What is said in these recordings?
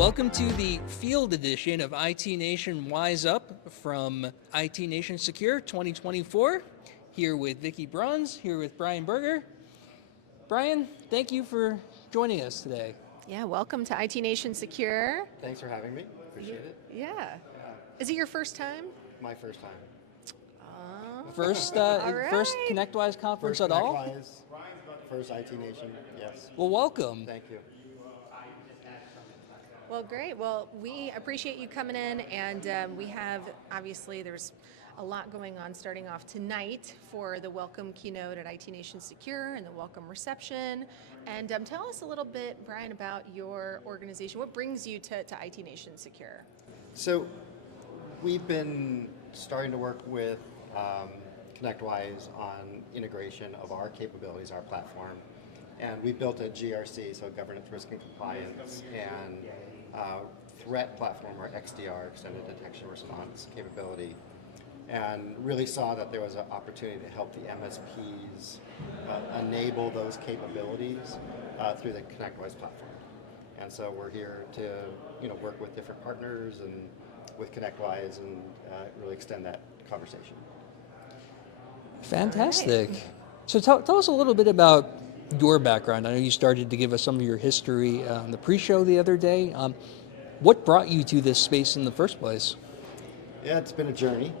Welcome to the field edition of IT Nation Wise Up from IT Nation Secure 2024. Here with Vicki Bruns, here with Brian Berger. Brian, thank you for joining us today. Yeah, welcome to IT Nation Secure. Thanks for having me. Appreciate it. Yeah. Is it your first time? My first time. First ConnectWise conference First at all? ConnectWise, first IT Nation, yes. Well, welcome. Thank you. Well, great. Well, we appreciate you coming in, and we have, obviously, there's a lot going on starting off tonight for the welcome keynote at IT Nation Secure and the welcome reception. And tell us a little bit, Brian, about your organization. What brings you to IT Nation Secure? So we've been starting to work with ConnectWise on integration of our capabilities, our platform. And we built a GRC, so governance, risk, and compliance, and threat platform, or XDR, extended detection response capability, and really saw that there was an opportunity to help the MSPs enable those capabilities through the ConnectWise platform. And so we're here to work with different partners and with ConnectWise and really extend that conversation. Fantastic. Right. So tell us a little bit about your background. I know you started to give us some of your history on the pre-show the other day. What brought you to this space in the first place? Yeah, it's been a journey.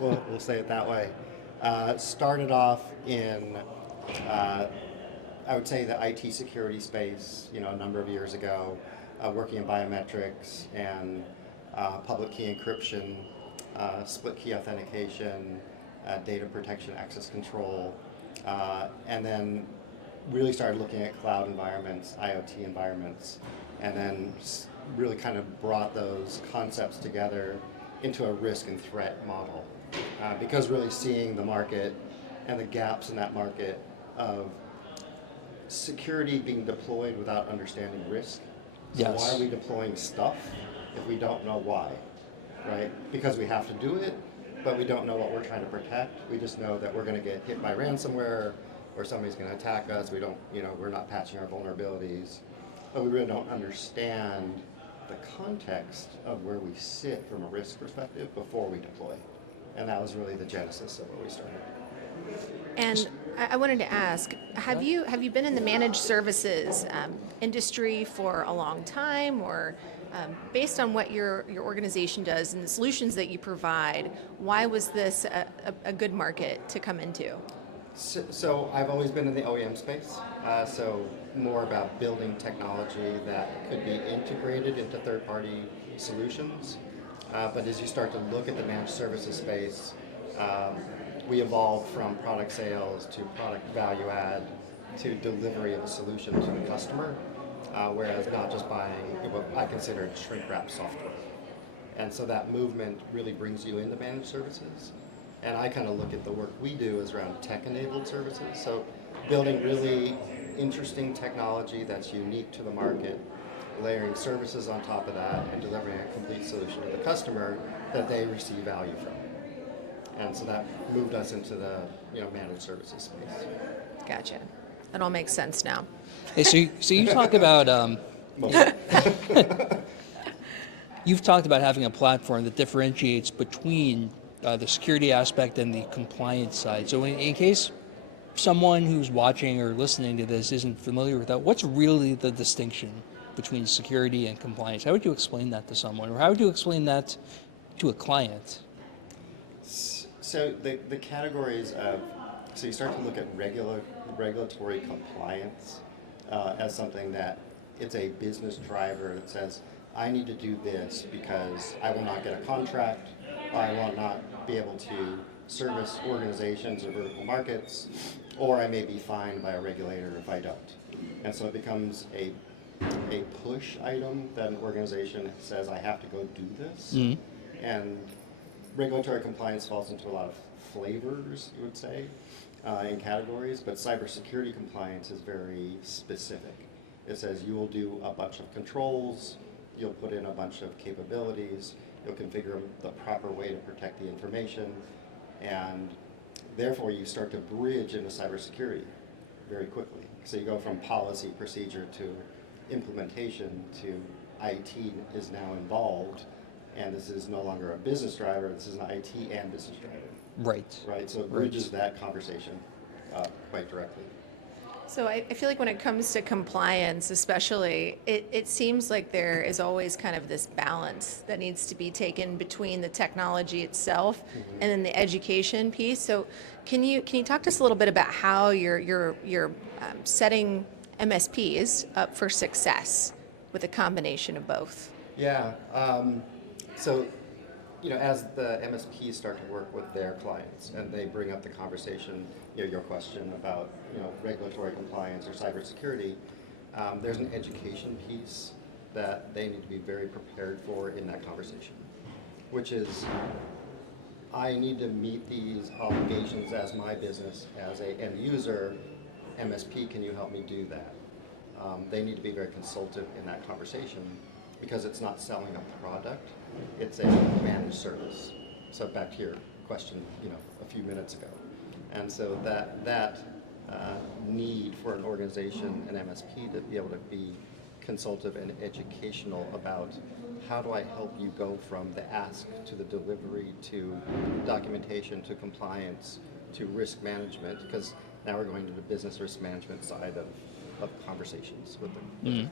we'll say it that way. Started off in, I would say, the IT security space, a number of years ago, working in biometrics and public key encryption, split key authentication, data protection, access control, and then really started looking at cloud environments, IoT environments, and then really kind of brought those concepts together into a risk and threat model. Because really seeing the market and the gaps in that market of security being deployed without understanding risk. So Yes. Why are we deploying stuff if we don't know why, right? Because we have to do it, but we don't know what we're trying to protect. We just know that we're going to get hit by ransomware, or somebody's going to attack us. We don't, we're not patching our vulnerabilities, but we really don't understand the context of where we sit from a risk perspective before we deploy. And that was really the genesis of where we started. And I wanted to ask, have you been in the managed services industry for a long time, or based on what your organization does and the solutions that you provide, why was this a good market to come into? So I've always been in the OEM space, so more about building technology that could be integrated into third-party solutions. But as you start to look at the managed services space, we evolved from product sales to product value add to delivery of a solution to the customer, whereas not just buying what I consider shrink-wrap software. And so that movement really brings you into managed services. And I kind of look at the work we do as around tech-enabled services. So building really interesting technology that's unique to the market, layering services on top of that, and delivering a complete solution to the customer that they receive value from. And so that moved us into the managed services space. Gotcha. That all makes sense now. Hey, so you talk about you've talked about having a platform that differentiates between the security aspect and the compliance side. So in case someone who's watching or listening to this isn't familiar with that, what's really the distinction between security and compliance? How would you explain that to someone, or how would you explain that to a client? So the categories of, so you start to look at regulatory compliance as something that it's a business driver that says, I need to do this because I will not get a contract, or I will not be able to service organizations or vertical markets, or I may be fined by a regulator if I don't. And so it becomes a push item that an organization says, I have to go do this. Mm-hmm. And regulatory compliance falls into a lot of flavors, you would say, in categories, but cybersecurity compliance is very specific. It says you will do a bunch of controls, you'll put in a bunch of capabilities, you'll configure the proper way to protect the information, and therefore you start to bridge into cybersecurity very quickly. So you go from policy, procedure, to implementation, to IT is now involved, and this is no longer a business driver, this is an IT and business driver. Right. Right, so it bridges that conversation quite directly. So I feel like when it comes to compliance, especially, it seems like there is always kind of this balance that needs to be taken between the technology itself and then the education piece. So can you talk to us a little bit about how you're setting MSPs up for success with a combination of both? Yeah, so as the MSPs start to work with their clients and they bring up the conversation, your question about regulatory compliance or cybersecurity, there's an education piece that they need to be very prepared for in that conversation, which is I need to meet these obligations as my business, as a end user. MSP, can you help me do that? They need to be very consultative in that conversation because it's not selling a product, it's a managed service. So back to your question, a few minutes ago. And so that need for an organization, an MSP, to be able to be consultative and educational about how do I help you go from the ask to the delivery to documentation to compliance to risk management, because now we're going to the business risk management side of conversations with the client.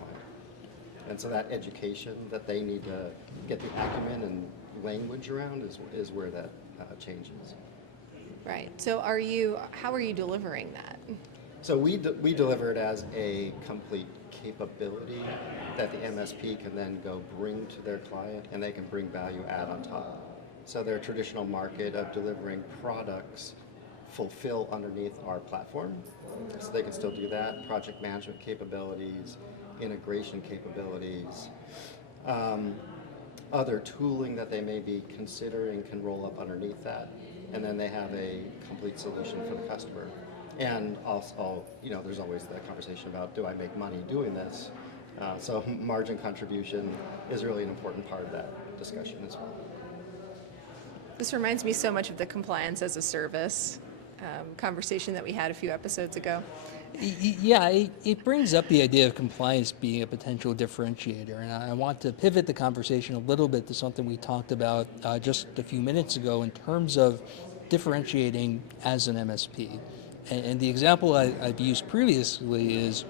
And so that education that they need to get the acumen and language around is where that changes. Right. So how are you delivering that? So we deliver it as a complete capability that the MSP can then go bring to their client, and they can bring value add on top. So their traditional market of delivering products fulfill underneath our platform. So they can still do that. Project management capabilities, integration capabilities, other tooling that they may be considering can roll up underneath that. And then they have a complete solution for the customer. And also, there's always that conversation about, do I make money doing this? So margin contribution is really an important part of that discussion as well. This reminds me so much of the compliance as a service conversation that we had a few episodes ago. Yeah, it brings up the idea of compliance being a potential differentiator, and I want to pivot the conversation a little bit to something we talked about just a few minutes ago in terms of differentiating as an MSP. And the example I've used previously is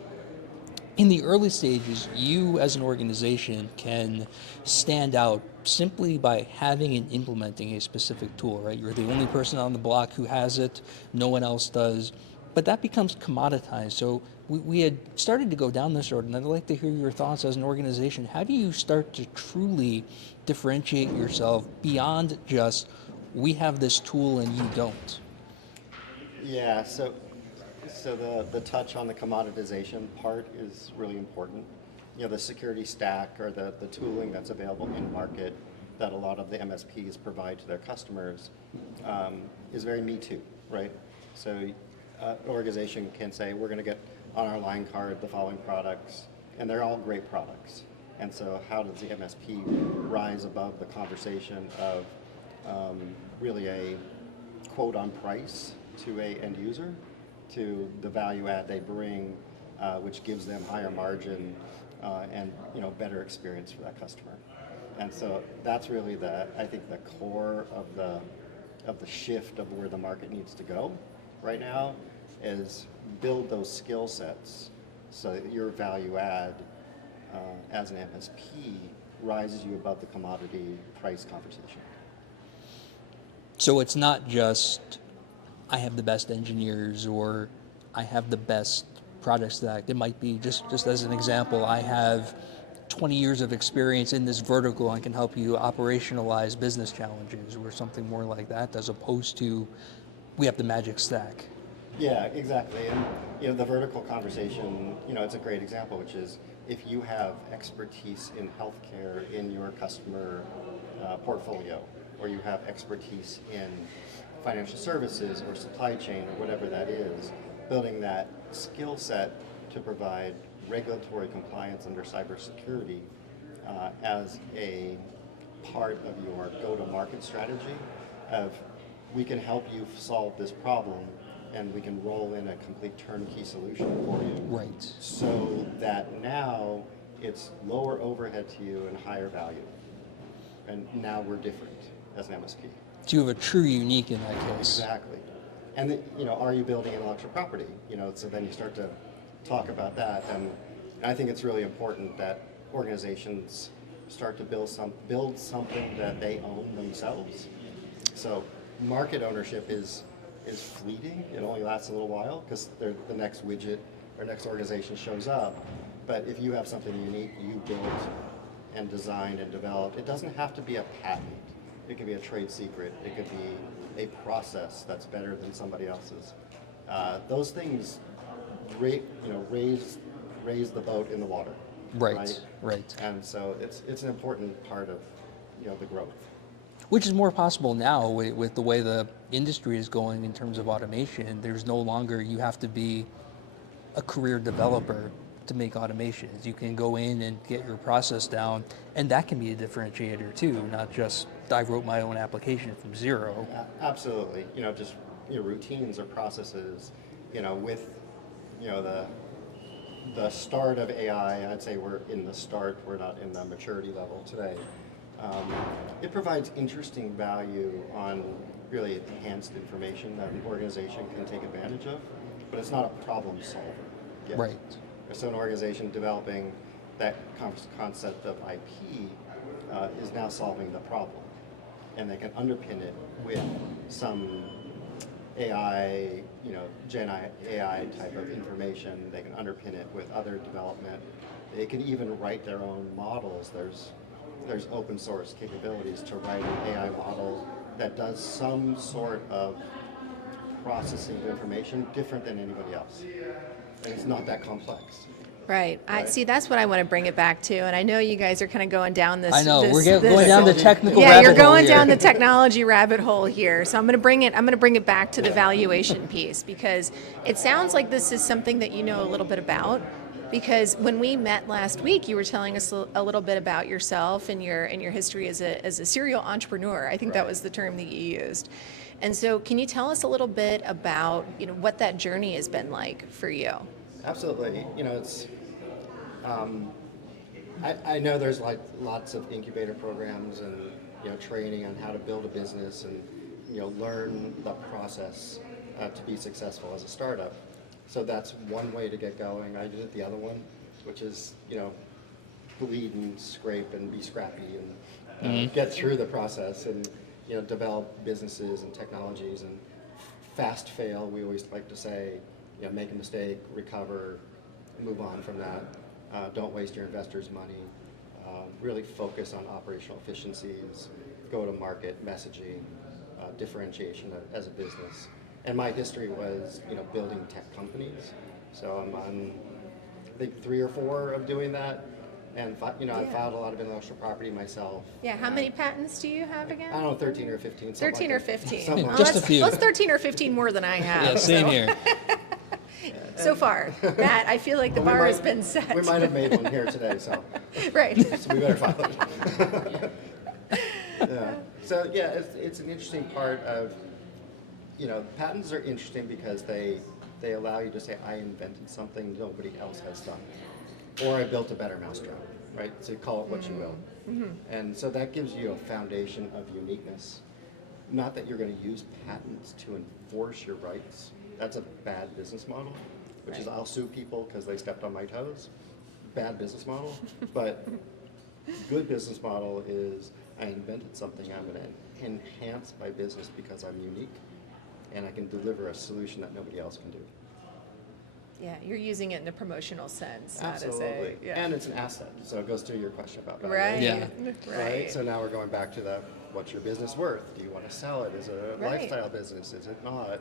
in the early stages, you as an organization can stand out simply by having and implementing a specific tool, right? You're the only person on the block who has it, no one else does. But that becomes commoditized. So we had started to go down this road, and I'd like to hear your thoughts as an organization. How do you start to truly differentiate yourself beyond just, we have this tool and you don't? Yeah, so the touch on the commoditization part is really important. The security stack or the tooling that's available in market that a lot of the MSPs provide to their customers is very me too, right? So an organization can say, we're going to get on our line card the following products, and they're all great products. And so how does the MSP rise above the conversation of really a quote on price to a end user, to the value add they bring, which gives them higher margin and better experience for that customer. And so that's really I think the core of the shift of where the market needs to go right now, is build those skill sets so that your value add as an MSP rises you above the commodity price conversation. So it's not just, I have the best engineers or I have the best product stack. It might be, just as an example, I have 20 years of experience in this vertical and can help you operationalize business challenges or something more like that, as opposed to, we have the magic stack. Yeah, exactly. And the vertical conversation, it's a great example, which is if you have expertise in healthcare in your customer portfolio, or you have expertise in financial services or supply chain or whatever that is, building that skill set to provide regulatory compliance under cybersecurity as a part of your go-to-market strategy of, we can help you solve this problem and we can roll in a complete turnkey solution for you. Right. So that now it's lower overhead to you and higher value. And now we're different as an MSP. So you have a true unique in that case. Exactly. And are you building intellectual property? So then you start to talk about that, and I think it's really important that organizations start to build something that they own themselves. So market ownership is fleeting. It only lasts a little while because the next widget or next organization shows up. But if you have something unique you built and designed and developed, it doesn't have to be a patent. It could be a trade secret. It could be a process that's better than somebody else's. Those things raise the boat in the water. Right. And so it's an important part of the growth. Which is more possible now with the way the industry is going in terms of automation. There's no longer you have to be a career developer to make automations. You can go in and get your process down, and that can be a differentiator too, not just I wrote my own application from zero. Absolutely. Just routines or processes. With the start of AI, I'd say we're in the start. We're not in the maturity level today. It provides interesting value on really enhanced information that an organization can take advantage of, but it's not a problem solver yet. Right. So an organization developing that concept of IP is now solving the problem, and they can underpin it with some AI, Gen AI type of information. They can underpin it with other development. They can even write their own models. There's open source capabilities to write an AI model that does some sort of processing of information different than anybody else. And it's not that complex. Right. See, that's what I want to bring it back to. And I know you guys are kind of going down this. I know this, we're this, going down the technical. Yeah, rabbit you're hole going here. down the technology rabbit hole here. So I'm going to bring it back to the valuation piece, because it sounds like this is something that you know a little bit about. Because when we met last week, you were telling us a little bit about yourself and your history as a serial entrepreneur. I think that was the term that you used. And so, can you tell us a little bit about what that journey has been like for you? Absolutely. It's. I know there's lots of incubator programs and training on how to build a business and learn the process to be successful as a startup. So that's one way to get going. I did the other one, which is bleed and scrape and be scrappy and get through the process and develop businesses and technologies and fast fail. We always like to say, make a mistake, recover, move on from that. Don't waste your investors' money. Really focus on operational efficiencies, go to market messaging, differentiation as a business. And my history was, building tech companies. So I'm on, I think, 3 or 4 of doing that. And I filed a lot of intellectual property myself. Yeah. How many patents do you have again? I don't know, 13 or 15. 13 or 15. Something like Just that. a few. That's 13 or 15 more than I have. Yeah, same so. here. So far, Matt, I feel like the bar has been set. We might have made one here today, so. Right. So we better file it. Yeah. So yeah, it's an interesting part of, patents are interesting because they allow you to say, I invented something nobody else has done, or I built a better mousetrap, right? So you call it what you will. Mm-hmm. And so that gives you a foundation of uniqueness. Not that you're going to use patents to enforce your rights. That's a bad business model, which is I'll sue people because they stepped on my toes. Bad business model. But good business model is I invented something, I'm going to enhance my business because I'm unique and I can deliver a solution that nobody else can do. Yeah, you're using it in a promotional sense. Absolutely. Not as a, yeah. And it's an asset. So it goes to your question about Right. valuation. Yeah. Right. So now we're going back to what's your business worth? Do you want to sell it? Is it a Right. lifestyle business? Is it not?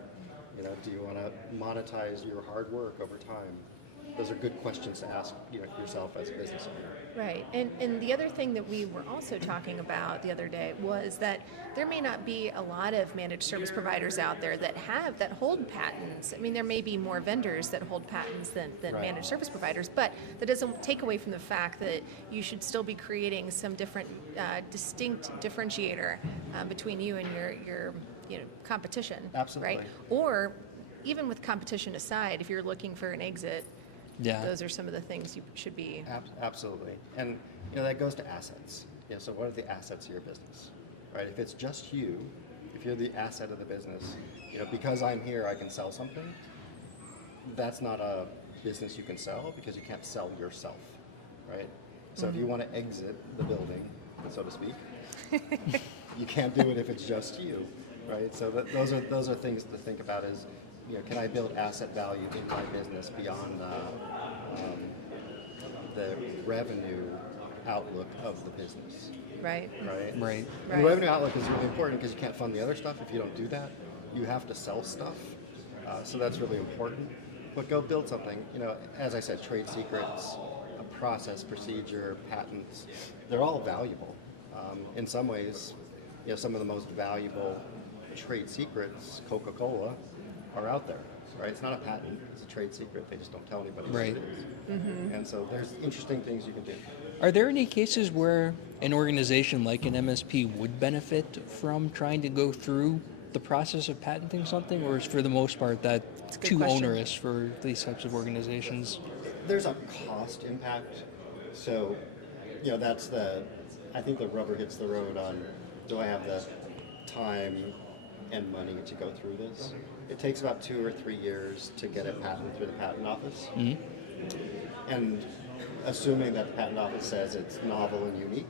Do you want to monetize your hard work over time? Those are good questions to ask yourself as a business owner. Right. And the other thing that we were also talking about the other day was that there may not be a lot of managed service providers out there that hold patents. I mean, there may be more vendors that hold patents than Right. managed service providers, but that doesn't take away from the fact that you should still be creating some different, distinct differentiator between you and your competition. Absolutely. Right? Or even with competition aside, if you're looking for an exit, Yeah. those are some of the things you should be. Absolutely. And that goes to assets. So what are the assets of your business? Right? If it's just you, if you're the asset of the business, because I'm here, I can sell something. That's not a business you can sell because you can't sell yourself, right? So if you want to exit the building, so to speak, you can't do it if it's just you, right? So those are things to think about is, can I build asset value in my business beyond the revenue outlook of the business, Right. right? Right. And the revenue outlook is really important because you can't fund the other stuff if you don't do that. You have to sell stuff, so that's really important. But go build something. As I said, trade secrets, a process, procedure, patents, they're all valuable. In some ways, some of the most valuable trade secrets, Coca-Cola, are out there, right? It's not a patent, it's a trade secret. They just don't tell anybody what Right. it is. And so there's interesting things you can do. Are there any cases where an organization like an MSP would benefit from trying to go through the process of patenting something, or is for the most part that a good too question. onerous for these types of organizations? There's a cost impact. So, I think the rubber hits the road on, do I have the time and money to go through this? It takes about 2 or 3 years to get a patent through the patent office. And assuming that the patent office says it's novel and unique,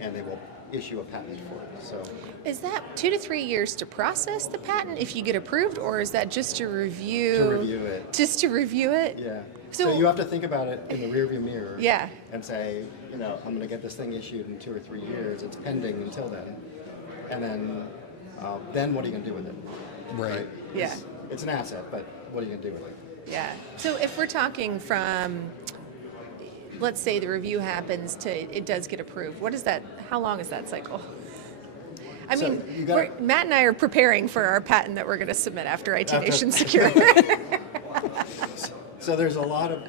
and they will issue a patent for it. So Is that 2 to 3 years to process the patent if you get approved, or is that just to review? to review it. Just to review it? Yeah. So- So you have to think about it in the rearview mirror. Yeah. And say, I'm going to get this thing issued in 2 or 3 years. It's pending until then. And then what are you going to do with it? Right. Yeah. It's an asset, but what are you going to do with it? Yeah. So if we're talking from, let's say the review happens to it does get approved, what is that? How long is that cycle? I So mean, you gotta- Matt and I are preparing for our patent that we're going to submit after IT After- Nation Secure. So there's a lot of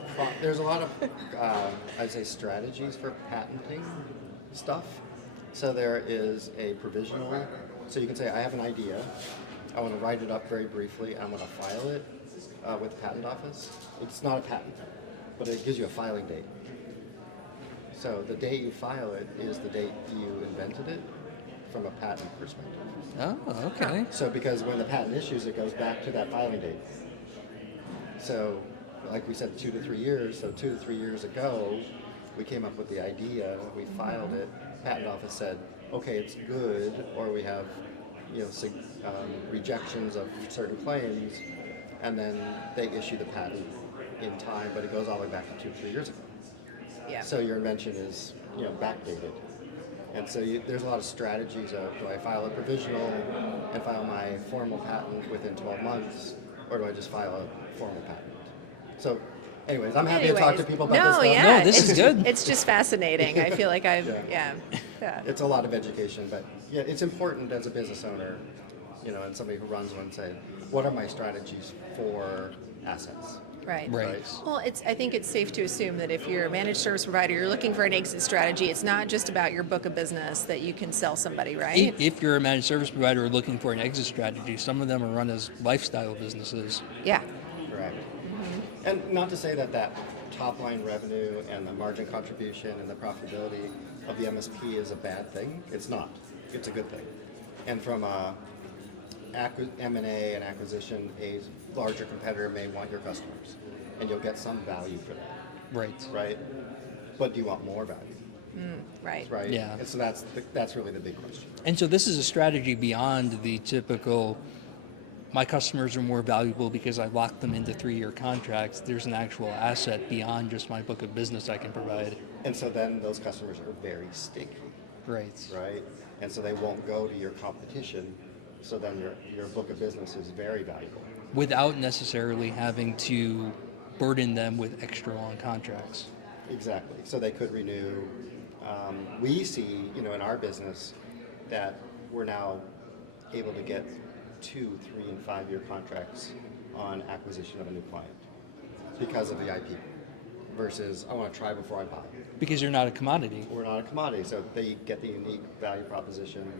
I'd say strategies for patenting stuff. So there is a provisional. So you can say I have an idea. I want to write it up very briefly. I'm going to file it with the patent office. It's not a patent, but it gives you a filing date. So the date you file it is the date you invented it from a patent perspective. Oh, okay. So because when the patent issues, it goes back to that filing date. So like we said, 2 to 3 years. So 2 to 3 years ago, we came up with the idea, we filed it, patent office said, okay, it's good, or we have rejections of certain claims, and then they issue the patent in time, but it goes all the way back to 2 or 3 years ago. Yeah. So your invention is backdated. And so there's a lot of strategies of, do I file a provisional and file my formal patent within 12 months, or do I just file a formal patent? So anyways, I'm happy to talk to people about this stuff. Yeah, No, this is good. It's just fascinating. I feel like yeah. It's a lot of education, but yeah, it's important as a business owner, and somebody who runs one, say, what are my strategies for assets? Right. Right. Well, I think it's safe to assume that if you're a managed service provider, you're looking for an exit strategy. It's not just about your book of business that you can sell somebody, right? If you're a managed service provider looking for an exit strategy, some of them are run as lifestyle businesses. Yeah. Right. And not to say that top line revenue and the margin contribution and the profitability of the MSP is a bad thing. It's not. It's a good thing. And from a M&A and acquisition, a larger competitor may want your customers, and you'll get some value for that, Right. right? But do you want more value, Right. right? Yeah. And so that's really the big question. And so this is a strategy beyond the typical, my customers are more valuable because I locked them into 3-year contracts. There's an actual asset beyond just my book of business I can provide. And so then those customers are very sticky, Right. right? And so they won't go to your competition. So then your book of business is very valuable. Without necessarily having to burden them with extra long contracts. Exactly. So they could renew. We see, in our business, that we're now able to get 2, 3, and 5-year contracts on acquisition of a new client because of the IP. Versus, I want to try before I buy. Because you're not a commodity. We're not a commodity, so they get the unique value proposition.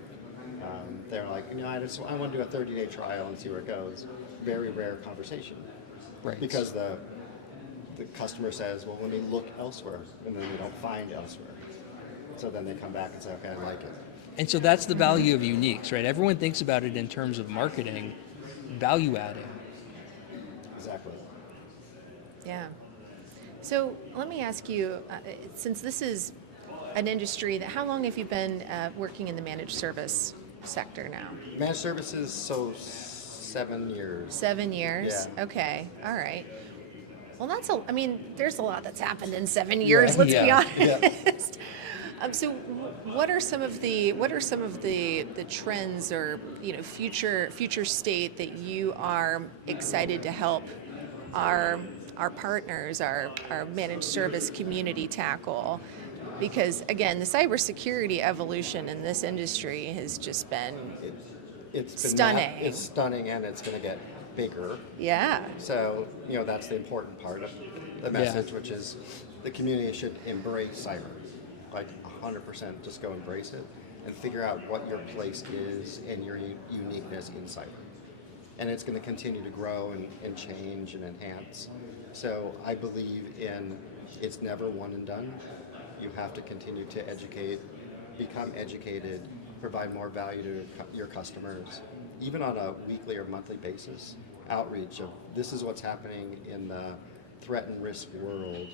They're like, I want to do a 30-day trial and see where it goes. Very rare conversation. Right. Because the the customer says, well, let me look elsewhere, and then they don't find elsewhere. So then they come back and say, okay, I like it. And so that's the value of uniques, right? Everyone thinks about it in terms of marketing, value adding. Exactly. Yeah. So let me ask you, since this is an industry that, how long have you been working in the managed service sector now? Managed services, so 7 years. 7 years? Yeah. Okay, all right. Well, I mean, there's a lot that's happened in 7 years, let's be Yeah. honest. So what are some of the trends or, future state that you are excited to help our partners, our managed service community tackle? Because again, the cybersecurity evolution in this industry has just been It's been stunning. It's stunning, and it's going to get bigger. Yeah. So, that's the important part of the message, which is the community should embrace cyber. Like 100% just go embrace it and figure out what your place is and your uniqueness in cyber. And it's going to continue to grow and change and enhance. So I believe in it's never one and done. You have to continue to educate, become educated, provide more value to your customers, even on a weekly or monthly basis. Outreach of this is what's happening in the threat and risk world,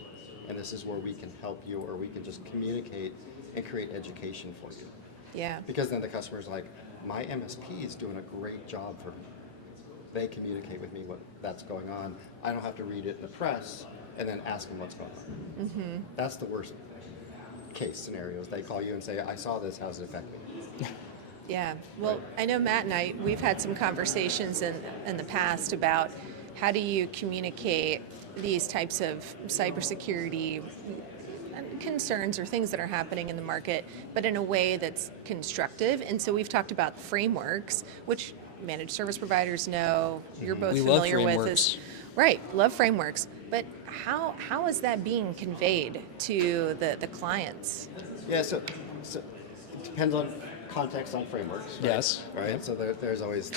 and this is where we can help you, or we can just communicate and create education for you. Yeah. Because then the customer's like, my MSP is doing a great job for me. They communicate with me what that's going on. I don't have to read it in the press and then ask them what's going on. Mm-hmm. That's the worst case scenarios. They call you and say, I saw this, how's it affect me? Yeah. Well, I know Matt and I, we've had some conversations in the past about how do you communicate these types of cybersecurity concerns or things that are happening in the market, but in a way that's constructive. And so we've talked about frameworks, which managed service providers know, you're both We love familiar with. frameworks. Right, love frameworks. But how is that being conveyed to the clients? Yeah, so it depends on context on frameworks. Right? Yes. Right. Yep. So there's always,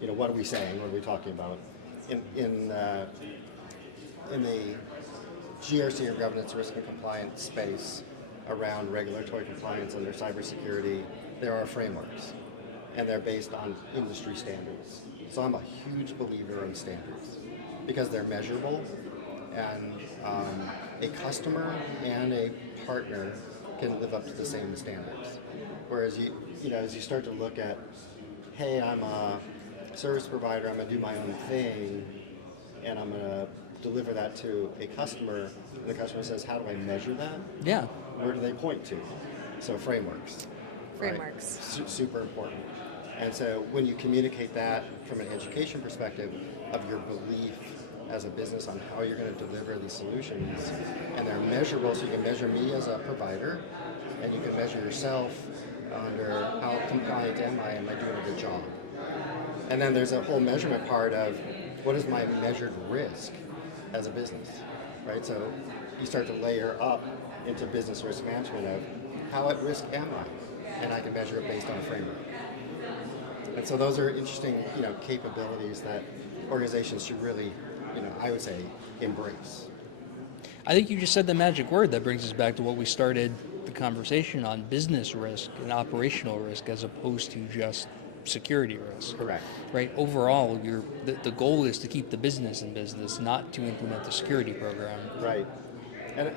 what are we saying? What are we talking about? In the GRC, or governance, risk and compliance space, around regulatory compliance and their cybersecurity, there are frameworks, and they're based on industry standards. So I'm a huge believer in standards because they're measurable, and a customer and a partner can live up to the same standards. Whereas as you start to look at, hey, I'm a service provider, I'm going to do my own thing, and I'm going to deliver that to a customer, and the customer says, how do I measure that? Yeah. Where do they point to? So frameworks. Frameworks. Right? Super important. And so when you communicate that from an education perspective of your belief as a business on how you're going to deliver these solutions, and they're measurable, so you can measure me as a provider, and you can measure yourself under how compliant am I doing a good job? And then there's a whole measurement part of what is my measured risk as a business, right? So you start to layer up into business risk management of how at risk am I? And I can measure it based on a framework. And so those are interesting, capabilities that organizations should really, I would say, embrace. I think you just said the magic word that brings us back to what we started the conversation on: business risk and operational risk, as opposed to just security risk. Correct. Right? Overall, the goal is to keep the business in business, not to implement the security program. Right. And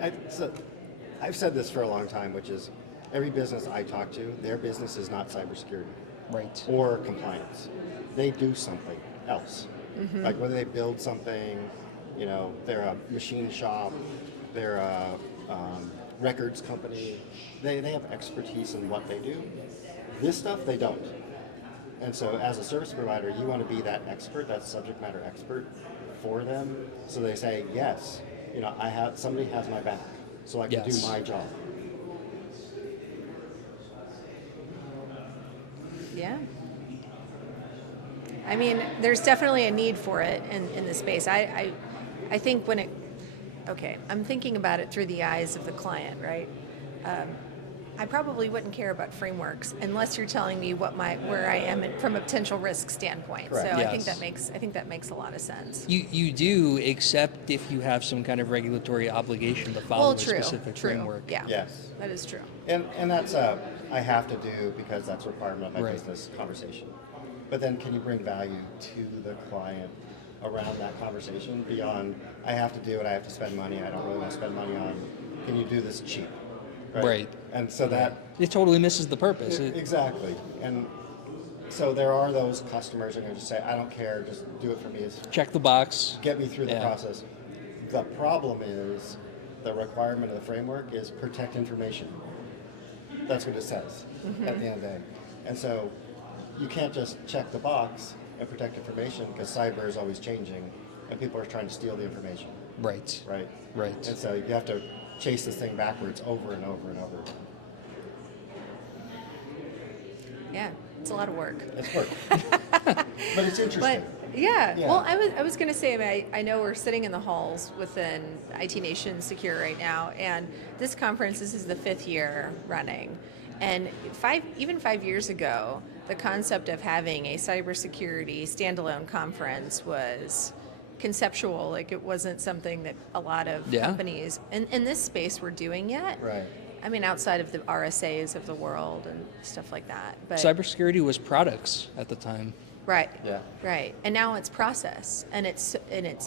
I've said this for a long time, which is every business I talk to, their business is not cybersecurity. Right. Or compliance. They do something else. Mm-hmm. Like whether they build something, they're a machine shop, they're a records company. They have expertise in what they do. This stuff they don't. And so as a service provider, you want to be that expert, that subject matter expert for them. So they say, yes, somebody has my back, so I can do my job. Yeah. I mean, there's definitely a need for it in this space. I think I'm thinking about it through the eyes of the client, right? I probably wouldn't care about frameworks unless you're telling me where I am from a potential risk standpoint. Correct. So Yes. I think that makes a lot of sense. You do, except if you have some kind of regulatory obligation to follow Well, a true, specific true. framework. Yeah, Yes. that is true. And that's I have to do because that's a requirement of my Right. business conversation. But then can you bring value to the client around that conversation beyond I have to do it, I have to spend money, I don't really want to spend money on, can you do this cheap? Right. And so that It totally misses the purpose. exactly. And so there are those customers who are going to just say, I don't care, just do it for me. Check the box. Get me through the Yeah. process. The problem is the requirement of the framework is protect information. That's what it says at the end of the day. And so you can't just check the box and protect information because cyber is always changing and people are trying to steal the information, Right. right? Right. And so you have to chase this thing backwards over and over and over. Yeah, it's a lot of work. It's work. But it's interesting. But yeah. Yeah. Well, I was going to say, I know we're sitting in the halls within IT Nation Secure right now, and this conference, this is the 5th year running. And even 5 years ago, the concept of having a cybersecurity standalone conference was conceptual. Like it wasn't something that a lot of Yeah. companies in this space were doing yet. Right. I mean, outside of the RSAs of the world and stuff like that. But Cybersecurity was products at the time. right. Yeah. Right. And now it's process and it's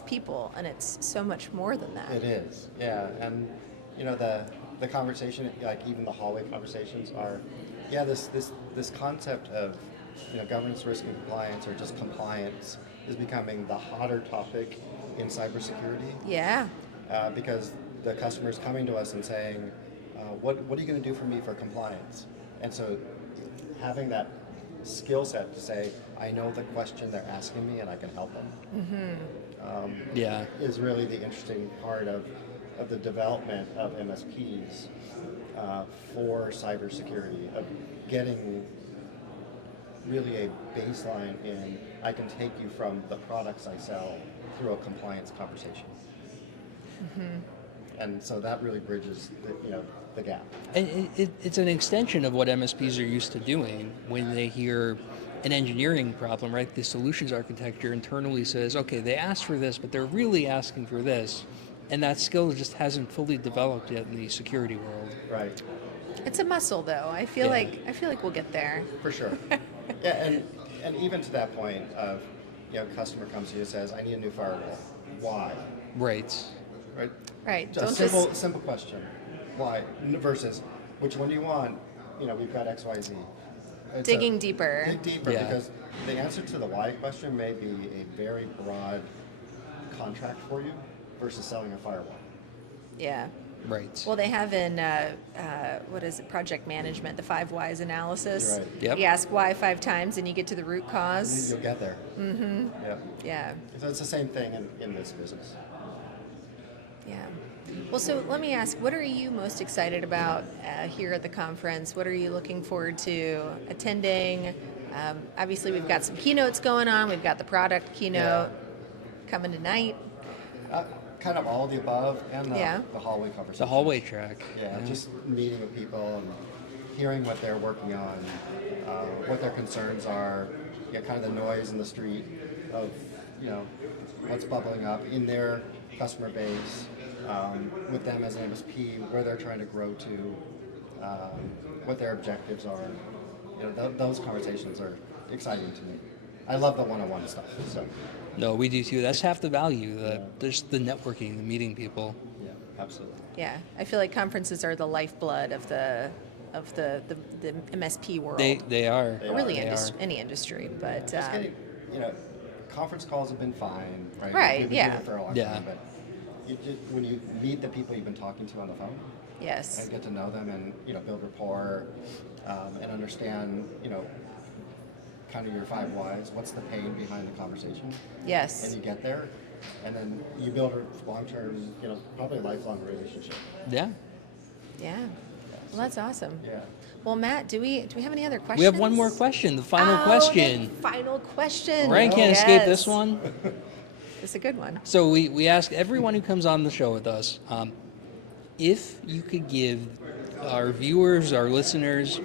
people and it's so much more than that. It is, yeah, and you know the conversation, like even the hallway conversations are, yeah, this concept of governance, risk, and compliance, or just compliance, is becoming the hotter topic in cybersecurity Yeah. because the customer's coming to us and saying, what are you going to do for me for compliance? And so having that skill set to say, I know the question they're asking me and I can help them. Yeah. Is really the interesting part of the development of MSPs for cybersecurity, of getting really a baseline in, I can take you from the products I sell through a compliance conversation. And so that really bridges the gap. And it's an extension of what MSPs are used to doing when they hear an engineering problem, right? The solutions architecture internally says, okay, they asked for this, but they're really asking for this. And that skill just hasn't fully developed yet in the security world. Right. It's a muscle though. I feel Yeah. like we'll get there. For sure. Yeah, and even to that point of, customer comes to you and says, I need a new firewall. Why? Right. Right? Right. Just simple question. Why? Versus, which one do you want? We've got X, Y, Z. It's Digging deeper. Dig deeper, Yeah. because the answer to the why question may be a very broad contract for you versus selling a firewall. Yeah. Right. Well, they have in what is it? Project management, the 5 whys analysis. Right. Yep. You ask why 5 times, and you get to the root cause. You'll get there. Mm-hmm. Yeah. Yeah. So it's the same thing in this business. Yeah. Well, so let me ask, what are you most excited about here at the conference? What are you looking forward to attending? Obviously, we've got some keynotes going on. We've got the product keynote coming tonight. Kind of all of the above, and Yeah. the hallway conversation. The hallway track. Yeah, just meeting with people and hearing what they're working on, what their concerns are, kind of the noise in the street of, what's bubbling up in their customer base, with them as an MSP, where they're trying to grow to, what their objectives are. Those conversations are exciting to me. I love the one-on-one stuff, so. No, we do too. That's half the value. There's the networking, the meeting people. Yeah, absolutely. Yeah, I feel like conferences are the lifeblood of the MSP world. They are. They Or really They are. any industry, but Just getting, conference calls have been fine, right? Right, We've been yeah. doing it for a long Yeah. time, but when you meet the people you've been talking to on the phone, yes. and get to know them and build rapport, and understand kind of your 5 whys. What's the pain behind the conversation? Yes. And you get there, and then you build a long-term, probably a lifelong relationship. Yeah. Yeah. Well, that's awesome. Yeah. Well, Matt, do we have any other questions? We have one more question. The final Oh, question. the final question. Brian can't escape this Yes. one. It's a good one. So we ask everyone who comes on the show with us, if you could give our viewers, our listeners,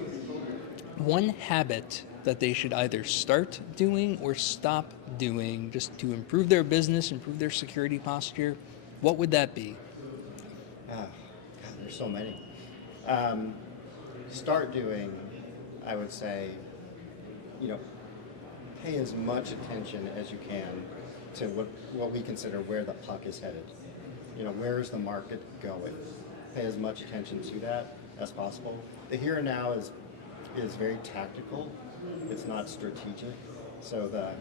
one habit that they should either start doing or stop doing just to improve their business, improve their security posture, what would that be? God, there's so many. Start doing, I would say, pay as much attention as you can to what we consider where the puck is headed. Where is the market going? Pay as much attention to that as possible. The here and now is very tactical. It's not strategic. So the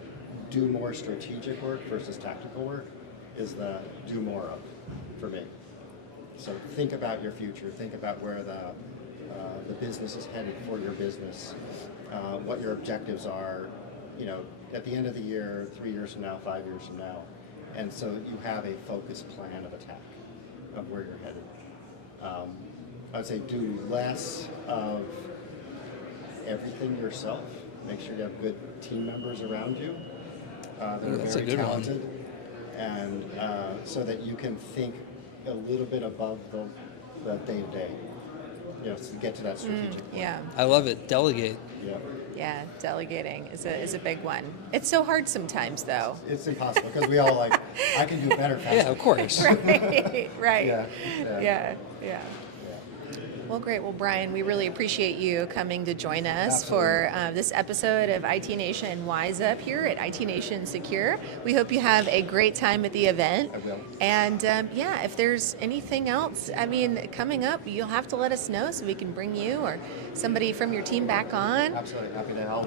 do more strategic work versus tactical work is the do more of for me. So think about your future. Think about where the business is headed for your business, what your objectives are, at the end of the year, 3 years from now, 5 years from now. And so you have a focused plan of attack of where you're headed. I would say do less of everything yourself. Make sure you have good team members around you that are That's a very good one. talented, and so that you can think a little bit above the day-to-day. To get to that strategic point. Yeah. I love it. Delegate. Yeah. Yeah, delegating is a big one. It's so hard sometimes, though. It's impossible because we all I can do better faster. Yeah, of course. Right. Yeah. Yeah. Well, great. Well, Brian, we really appreciate you coming to join us Absolutely. for this episode of IT Nation Wise Up here at IT Nation Secure. We hope you have a great time at the event. I will. And if there's anything else, coming up, you'll have to let us know so we can bring you or somebody from your team back on. Absolutely happy to help.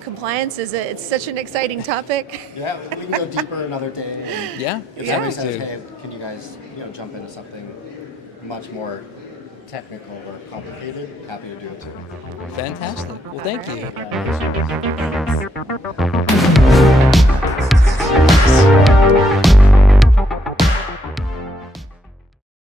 Compliance it's such an exciting topic. Yeah, we can go deeper another day. And Yeah. if Yeah. somebody says, "Hey, can you guys jump into something much more technical or complicated?" Happy to do it too. Fantastic. Well, thank you. All right. Thanks.